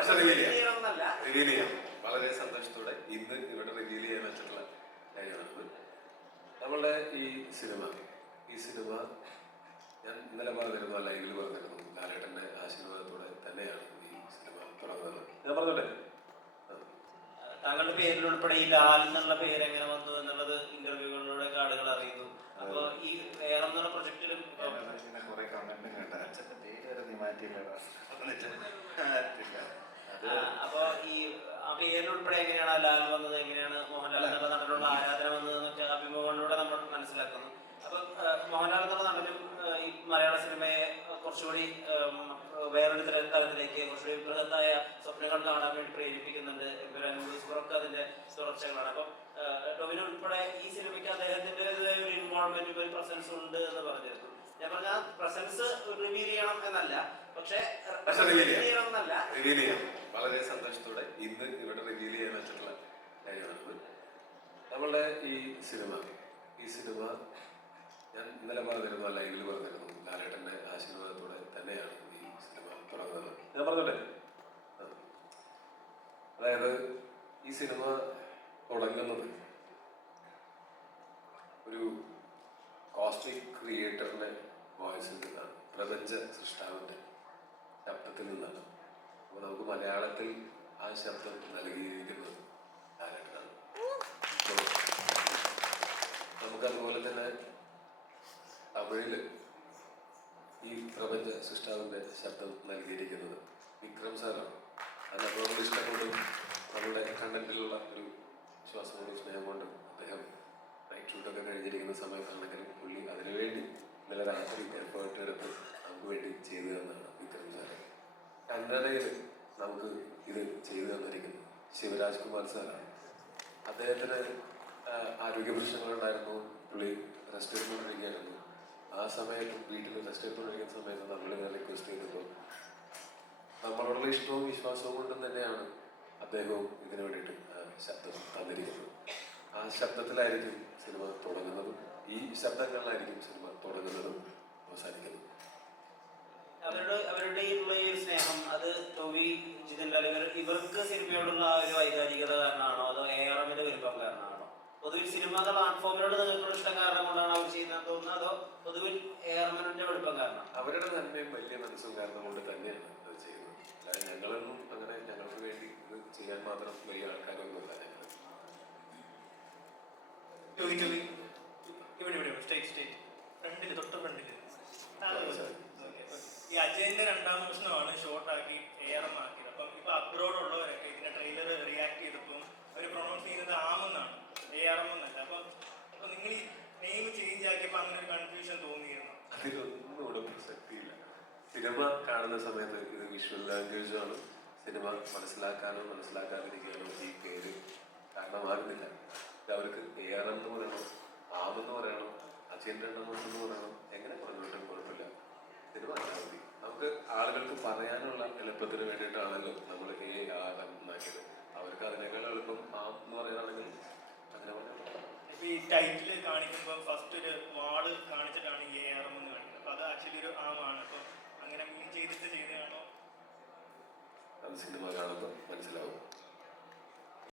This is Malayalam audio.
പക്ഷെ റിവീൽ ചെയ്യാം. റിവീൽ ചെയ്യാം. വളരെ സന്തോഷത്തോടെ ഇന്ന് ഇവിടെ റിവീൽ ചെയ്യാൻ വെച്ചിട്ടുള്ള കാര്യമാണ്. നമ്മളുടെ ഈ സിനിമ ഈ സിനിമ ഞാൻ ഇന്നലെ പറഞ്ഞിരുന്നു ലൈവിൽ പറഞ്ഞിരുന്നു. ലാലേട്ടന്റെ ആശീർവാദത്തോടെ തന്നെയാണ് ഈ സിനിമ തുടങ്ങുന്നത്. ഞാൻ പറഞ്ഞോട്ടെ? താങ്കളുടെ പേരിൽ ഉൾപ്പെടെ ഈ ലാൽ എന്നുള്ള പേര് എങ്ങനെ വന്നു എന്നുള്ളത് ഇന്റർവ്യൂകളിലൂടെ ആളുകൾ അറിയുന്നു. അപ്പൊ ഈ വേറെ എന്നുള്ള പ്രൊജക്റ്റിലും ഇങ്ങനെ കുറെ കമന്റും കണ്ട അച്ഛന്റെ പേര് വരെ നീ അത്. അപ്പൊ ഈ പേരുൾപ്പെടെ എങ്ങനെയാണ് ലാൽ വന്നത്? എങ്ങനെയാണ് മോഹൻലാൽ എന്നുള്ള നടനുള്ള ആരാധന വന്നത് അഭിമുഖങ്ങളിലൂടെ നമ്മൾ മനസ്സിലാക്കുന്നു. അപ്പൊ മോഹൻലാൽ എന്നുള്ള നടനും ഈ മലയാള സിനിമയെ കുറച്ചുകൂടി വേറൊരു തലത്തിലേക്ക് കുറച്ചുകൂടി ബൃഹത്തായ സ്വപ്നങ്ങൾ കാണാൻ വേണ്ടി പ്രേരിപ്പിക്കുന്നുണ്ട് ഒക്കെ അതിന്റെ തുടർച്ചകളാണ്. അപ്പം ടൊവിനോ ഉൾപ്പെടെ ഈ സിനിമയ്ക്ക് അദ്ദേഹത്തിന്റെ ഒരു ഇൻവോൾവ്മെന്റ് ഒരു പ്രസൻസ് ഉണ്ട് എന്ന് പറഞ്ഞിരുന്നു. ഞാൻ പറഞ്ഞ പ്രസൻസ് റിവീൽ ചെയ്യണം എന്നല്ല പക്ഷെ റിവീൽ ചെയ്യണം. എന്നല്ല റിവീൽ വളരെ സന്തോഷത്തോടെ ഇന്ന് ഇവിടെ റിവീൽ ചെയ്യാൻ വെച്ചിട്ടുള്ള കാര്യമാണ്. നമ്മളുടെ ഈ സിനിമ ഈ സിനിമ ഞാൻ ഇന്നലെ പറഞ്ഞിരുന്നു ലൈവിൽ പറഞ്ഞിരുന്നു. ലാലേട്ടന്റെ ആശീർവാദത്തോടെ തന്നെയാണ് ഈ സിനിമ തുടങ്ങുന്നത്. ഞാൻ പറഞ്ഞോട്ടെ? അതായത് ഈ സിനിമ തുടങ്ങുന്നത് ഒരു കോസ്മിക് ക്രിയേറ്ററിന്റെ വോയിസിൽ നിന്നാണ് പ്രപഞ്ച സൃഷ്ടാവിന്റെ ശബ്ദത്തിൽ നിന്നാണ്. അപ്പോൾ നമുക്ക് മലയാളത്തിൽ ആ ശബ്ദം നൽകിയിരിക്കുന്നത് ലാലേട്ടനാണ് നമുക്കതുപോലെ തന്നെ തമിഴിൽ ഈ പ്രപഞ്ച സൃഷ്ടാവിന്റെ ശബ്ദം നൽകിയിരിക്കുന്നത് വിക്രം സാറാണ്. അത് നമ്മളോട് ഇഷ്ടം കൊണ്ടും നമ്മുടെ കണ്ടന്റിലുള്ള ഒരു വിശ്വാസം കൊണ്ടും സ്നേഹം കൊണ്ടും അദ്ദേഹം നൈറ്റ് ഷൂട്ടൊക്കെ കഴിഞ്ഞിരിക്കുന്ന സമയത്താണെങ്കിലും പുള്ളി അതിനുവേണ്ടി ഇന്നലെ രാത്രി എഫേർട്ട് എടുത്ത് നമുക്ക് വേണ്ടി ചെയ്തു തന്നതാണ് വിക്രം സാറ് കന്നഡയിൽ നമുക്ക് ഇത് ചെയ്തു തന്നിരിക്കുന്നു. ശിവരാജ് കുമാർ സാറാണ് അദ്ദേഹത്തിന് ആരോഗ്യ പ്രശ്നങ്ങളുണ്ടായിരുന്നു. പുള്ളി റെസ്റ്റ് എടുത്തുകൊണ്ടിരിക്കുകയായിരുന്നു. ആ സമയത്ത് വീട്ടിൽ റെസ്റ്റ് എടുത്തുകൊണ്ടിരിക്കുന്ന സമയത്ത് നമ്മൾ ഇങ്ങനെ റിക്വസ്റ്റ് ചെയ്തപ്പോൾ നമ്മളോടുള്ള ഇഷ്ടവും വിശ്വാസവും കൊണ്ടും തന്നെയാണ് അദ്ദേഹവും ഇതിനു വേണ്ടിയിട്ട് ശബ്ദം തന്നിരിക്കുന്നത്. ആ ശബ്ദത്തിലായിരിക്കും സിനിമ തുടങ്ങുന്നതും ഈ ശബ്ദങ്ങളിലായിരിക്കും സിനിമ തുടങ്ങുന്നതും അവസാനിക്കുന്നതും. അവരുടെ അവരുടെ ഈ സ്നേഹം അത് ടോവി ജിതിൻ ലാൽ ഇവർ ഇവർക്ക് സിനിമയോടുള്ള ആ ഒരു വൈകാരികത കാരണമാണോ? അതോ എ ആർ എമ്മിന്റെ വലുപ്പം കാരണമാണോ പൊതുവിൽ സിനിമകൾ പ്ലാറ്റ്ഫോമിനോട് ഫോമിനോട് നിങ്ങൾക്കുള്ള ഇഷ്ടം കാരണം കൊണ്ടാണ് അവർ ചെയ്യുന്നത് തോന്നുന്നത്? അതോ പൊതുവിൽ എ ആർ എമ്മിന്റെ വലുപ്പം കാരണം അവരുടെ നന്മയും വലിയ മനസ്സും കാരണം കൊണ്ട് തന്നെയാണ് അത് ചെയ്യുന്നത്. അല്ലാതെ ഞങ്ങളൊന്നും അങ്ങനെ ഞങ്ങൾക്ക് വേണ്ടി ഇത് ചെയ്യാൻ മാത്രം വലിയ ആൾക്കാരൊന്നുമില്ല ഞങ്ങൾ ഇവിടെ ഇവിടെ സ്റ്റേറ്റ് സ്റ്റേറ്റ് ഫ്രണ്ടിൽ തൊട്ട് ഫ്രണ്ടിൽ. ഈ അജയന്റെ രണ്ടാം പ്രശ്നമാണ് ഷോർട്ട് ആക്കി എ ആർ എം ആക്കിയത് അപ്പം ഇപ്പൊ അബ്രോഡ് ഉള്ളവരൊക്കെ ഇതിന്റെ ട്രെയിലർ റിയാക്ട് ചെയ്തപ്പോൾ അവർ പ്രൊണൗൺസ് ചെയ്യുന്നത് ആമെന്നാണ് എ ആർ എം എന്നല്ല. അപ്പം അപ്പൊ നിങ്ങൾ ഈ നെയിം ചേഞ്ച് ആക്കിയപ്പോൾ അങ്ങനെ ഒരു കൺഫ്യൂഷൻ തോന്നിയിരുന്നു? അതിലൊന്നും പ്രസക്തിയില്ല. സിനിമ കാണുന്ന സമയത്ത് ഇത് വിഷ്വൽ ലാംഗ്വേജ് ആണ്. സിനിമ മനസ്സിലാക്കാനോ മനസ്സിലാക്കാതിരിക്കാനോ ഈ പേര് കാരണമാകുന്നില്ല. അവർക്ക് എ ആർ എം എന്ന് പറയണം? ആമെന്ന് പറയണം? അച്ഛൻ രണ്ടാം എന്ന് പറയണം? എങ്ങനെ പറഞ്ഞിട്ടും കുഴപ്പമില്ല. സിനിമ ആളുകൾക്ക് പറയാനുള്ള എളുപ്പത്തിന് വേണ്ടിയിട്ടാണല്ലോ നമ്മൾ എ ആർ അവർക്ക് അതിനേക്കാൾ എളുപ്പം ആ എന്ന് പറയാനാണെങ്കിൽ അങ്ങനെ ഈ ടൈറ്റിൽ കാണിക്കുമ്പോൾ ഫസ്റ്റ് ഒരു വാൾ കാണിച്ചിട്ടാണ് ഈ എ ആർ എന്ന് കാണിക്കുന്നത്. അപ്പൊ അത് ആക്ച്വലി ഒരു ആമാണ്